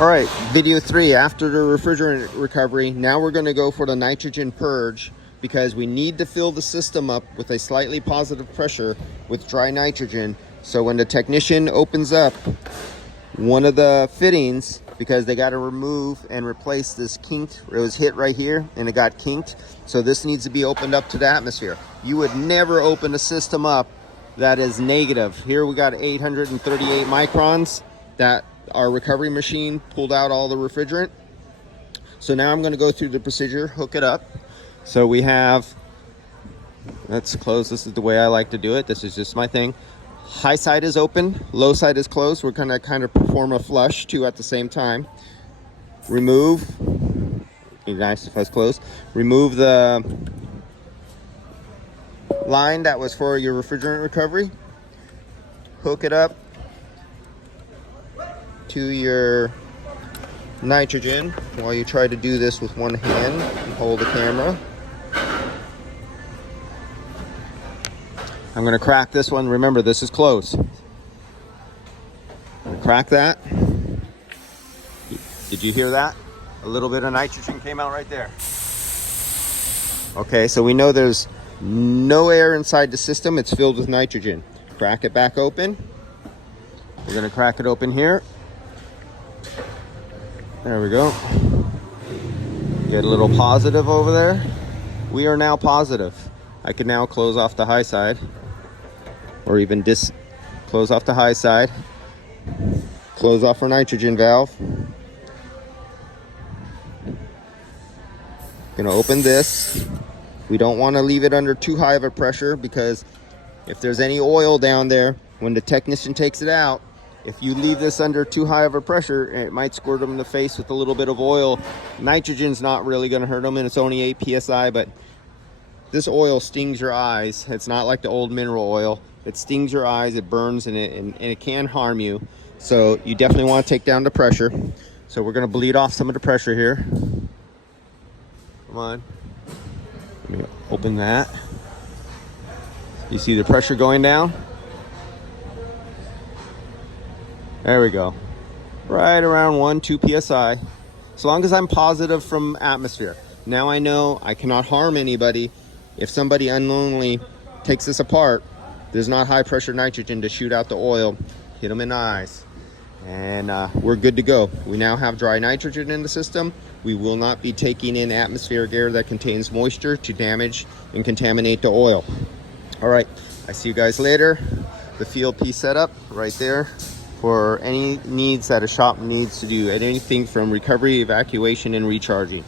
All right, video 3, after the refrigerant recovery, now we're gonna go for the nitrogen purge because we need to fill the system up with a slightly positive pressure with dry nitrogen. So when the technician opens up one of the fittings, because they got to remove and replace this kinked, it was hit right here and it got kinked. So this needs to be opened up to the atmosphere. You would never open a system up that is negative. Here we got 838 microns that our recovery machine pulled out all the refrigerant. So now I'm going to go through the procedure, hook it up. So we have, let's close. This is the way I like to do it. This is just my thing. High side is open, low side is closed. We're going to kind of perform a flush too at the same time. Remove, be nice if I was closed. Remove the line that was for your refrigerant recovery. Hook it up to your nitrogen while you try to do this with one hand and hold the camera. I'm going to crack this one. Remember, this is closed. I'm going to crack that. Did you hear that? A little bit of nitrogen came out right there. Okay, so we know there's no air inside the system. It's filled with nitrogen. Crack it back open. We're going to crack it open here. There we go. Get a little positive over there. We are now positive. I can now close off the high side, or even close off the high side. Close off our nitrogen valve. Gonna open this. We don't want to leave it under too high of a pressure, because if there's any oil down there, when the technician takes it out, if you leave this under too high of a pressure, it might squirt them in the face with a little bit of oil. Nitrogen's not really going to hurt them, and it's only 8 psi, but this oil stings your eyes. It's not like the old mineral oil. It stings your eyes, it burns, and it can harm you. So you definitely want to take down the pressure. So we're going to bleed off some of the pressure here. Come on. Let me open that. You see the pressure going down? There we go. Right around 1-2 psi. As long as I'm positive from atmosphere. Now I know I cannot harm anybody. If somebody unknowingly takes this apart, there's not high pressure nitrogen to shoot out the oil, hit them in the eyes, and we're good to go. We now have dry nitrogen in the system. We will not be taking in atmospheric air that contains moisture to damage and contaminate the oil. All right, I see you guys later. The field piece setup right there for any needs that a shop needs to do, anything from recovery, evacuation, and recharging.